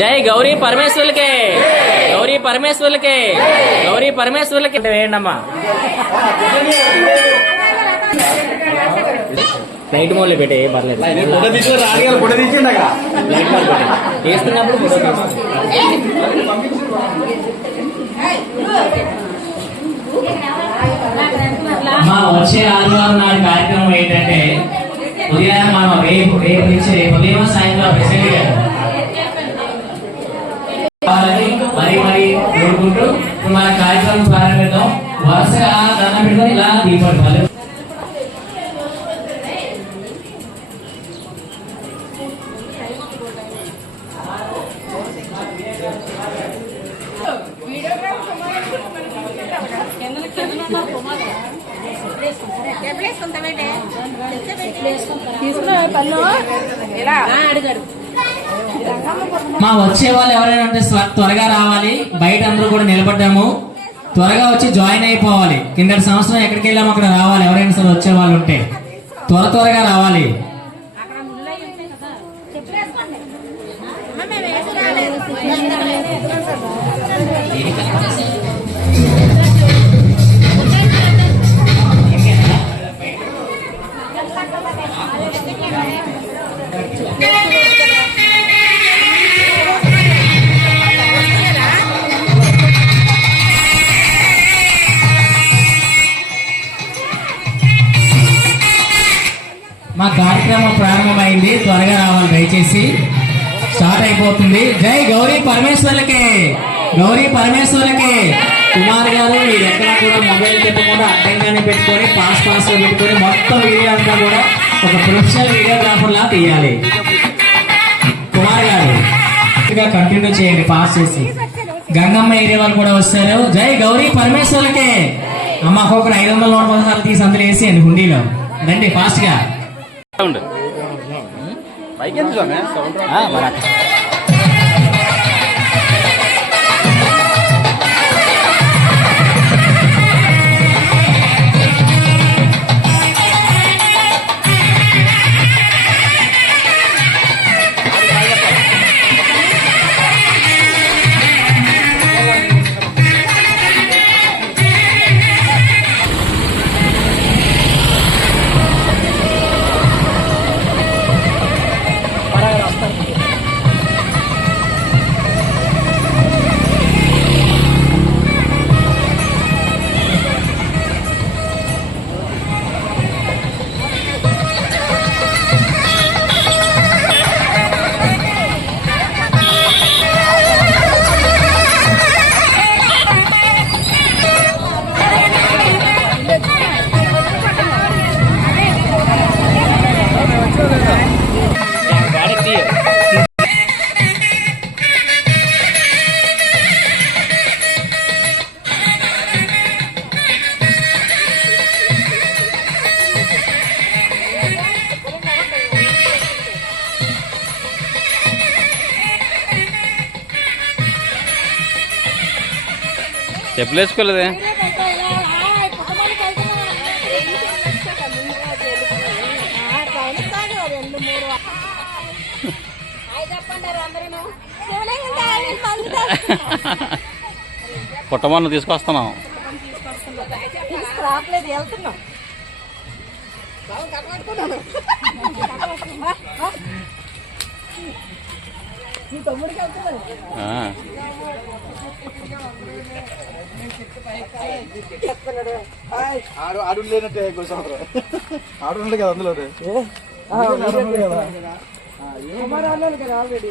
జై గౌరీ పరమేశ్వరులకే. గౌరీ పరమేశ్వరులకే. గౌరీ పరమేశ్వరులకి. వేయండమ్మా లైట్ మోడ్లో పెట్టే పర్లేదు. లైట్ మోడ్ పెట్టే. వేస్తున్నప్పుడు ఫోటో తీస్తాను మా వచ్చే ఆదివారం నాడు కార్యక్రమం ఏంటంటే ఉదయం మనం రేపు రేపు నుంచి రేపు ఉదయం సాయంత్రం ప్రెసిడెంట్ గారు కావాలని మరి మరి కోరుకుంటూ మన కార్యక్రమం ప్రారంభిద్దాం. వరుసగా దండం పెట్టుకొని ఇలా దీపడు మా వచ్చే వాళ్ళు ఎవరైనా ఉంటే త్వరగా రావాలి. బయట అందరూ కూడా నిలబడ్డాము. త్వరగా వచ్చి జాయిన్ అయిపోవాలి. కిందటి సంవత్సరం ఎక్కడికి వెళ్ళాము అక్కడ రావాలి. ఎవరైనా సరే వచ్చే వాళ్ళు ఉంటే. త్వర త్వరగా రావాలి. కార్యక్రమం ప్రారంభమైంది. త్వరగా రావాలి దయచేసి. స్టార్ట్ అయిపోతుంది. జై గౌరీ పరమేశ్వర్లకే. గౌరీ పరమేశ్వర్లకే. కుమార్ గారు మీరు ఎక్కడ కూడా మొబైల్ పెట్టకుండా అడ్డంగానే పెట్టుకొని పాస్ పాస్ పెట్టుకొని మొత్తం వీడియో అంతా కూడా ఒక ప్రొఫెషనల్ వీడియోగ్రాఫర్ లా తీయాలి. కుమార్ గారు కంటిన్యూ చేయండి పాస్ చేసి. గంగమ్మ ఏరియా వాళ్ళు కూడా వస్తారు. జై గౌరీ పరమేశ్వర్లకే. అమ్మ ఒక్కొక్కరు ఐదు వందల నూట పదహారు తీసి అందులో వేసేయండి హుండీలో. రండి ఫాస్ట్గా సౌండ్ ఆ, మరి అట్లా. చెప్పులేసుకోలేదే పుట్టమన్ను తీసుకొస్తున్నాం. రావట్లేదు తమ్ముడికి ఆడు లేనట్టే కోసం ఆడు కదా అందులో కదా. కదా. ఆల్రెడీ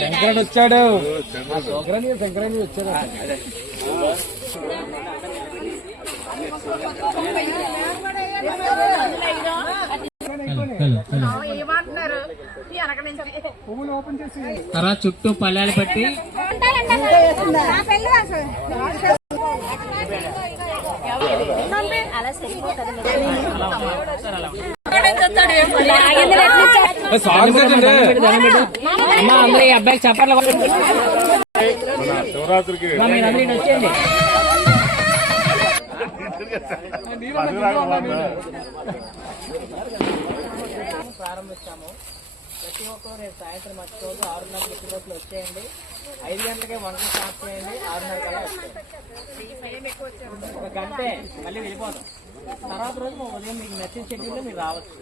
శంకరుడు వచ్చాడు. శంకరణి శంకరణి వచ్చాడు. తర్వాత చుట్టూ పల్లెలు పెట్టి అలా సరిపోతుంది. అమ్మా అందరూ ఈ అబ్బాయికి చప్పట్లు కొట్టండి. వచ్చేయండి ప్రారంభిస్తాము ప్రతి ఒక్కరు రేపు సాయంత్రం మర్చిపోదు ఆరున్నర ప్రతిరోజులు వచ్చేయండి. ఐదు గంటలకే వంట స్టార్ట్ చేయండి. ఆరున్నర కల్లా వచ్చేయండి ఒక గంటే మళ్ళీ వెళ్ళిపోతాం. తర్వాత రోజు మా ఉదయం మీకు నచ్చిన షెడ్యూల్లో మీరు రావచ్చు.